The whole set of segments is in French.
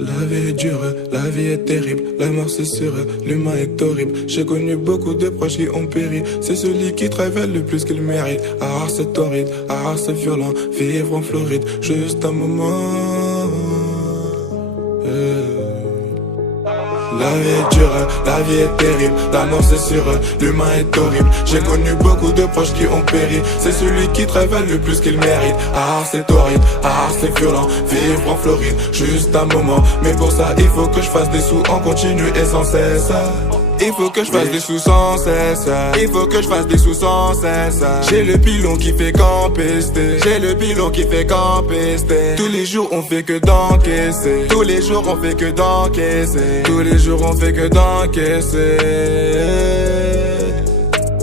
La vie est dure, la vie est terrible, la mort c'est sûr, l'humain est horrible. J'ai connu beaucoup de proches qui ont péri, c'est celui qui travaille le plus qu'il mérite. Ah c'est torride, ah c'est violent, vivre en Floride, juste un moment. La vie est dure, la vie est terrible, la mort c'est sûr, l'humain est horrible. J'ai connu beaucoup de proches qui ont péri, c'est celui qui travaille le plus qu'il mérite. Ah c'est torride, ah c'est violent, vivre en Floride, juste un moment. Mais pour ça il faut que je fasse des sous en continu et sans cesse. Il faut que je fasse des sous sans cesse. Il faut que je fasse des sous sans cesse. J'ai le pilon qui fait qu'empester. J'ai le pilon qui fait qu'empester. Tous les jours on fait que d'encaisser. Tous les jours on fait que d'encaisser. Tous les jours on fait que d'encaisser.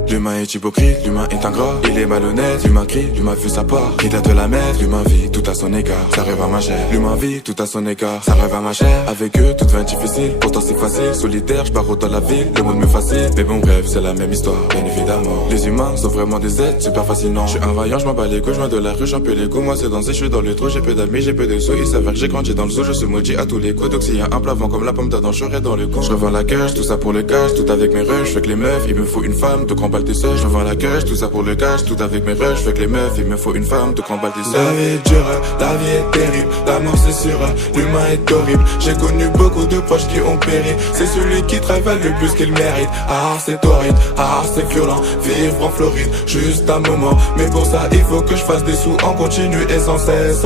L'humain est hypocrite, l'humain est ingrat, il est malhonnête, l'humain crie, l'humain veut sa part, quitte à te la mettre, l'humain vit tout à son égard, ça rêve à ma chère, l'humain vit tout à son égard, ça rêve à ma chère, avec eux tout devient difficile, pourtant c'est facile, solitaire, je pars dans la ville, le monde me fascine, mais bon bref, c'est la même histoire, bien évidemment, les humains sont vraiment des êtres super fascinants, je suis un vaillant, je m'en bats les couilles, je viens de la rue, j'en peux les coups, moi c'est danser, je suis dans le trou, j'ai peu d'amis, j'ai peu de sous, il s'avère que j'ai grandi dans le zoo, je suis maudit à tous les coups, donc s'il y a un plat comme la pomme d'Adam, je serai dans le coup, je revends la cash, tout ça pour le cash, tout avec mes rushs, je fais que les meufs, il me faut une femme, de grand tes seuls, je revends la cash, tout ça pour le cash, tout avec mes rushs, je fais que les meufs, il me faut une femme, de grand tes seuls. La vie est dure, la vie est terrible, la mort c'est sûr, l'humain est horrible, j'ai connu beaucoup de proches qui ont péri, c'est celui qui travaille le plus qu'il mérite. Ah c'est torride, ah c'est violent, vivre en Floride, juste un moment, mais pour ça il faut que je fasse des sous en continu et sans cesse.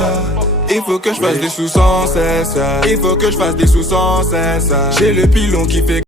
Il faut que je fasse des sous sans cesse. Il faut que je fasse des sous sans cesse. J'ai le pilon qui fait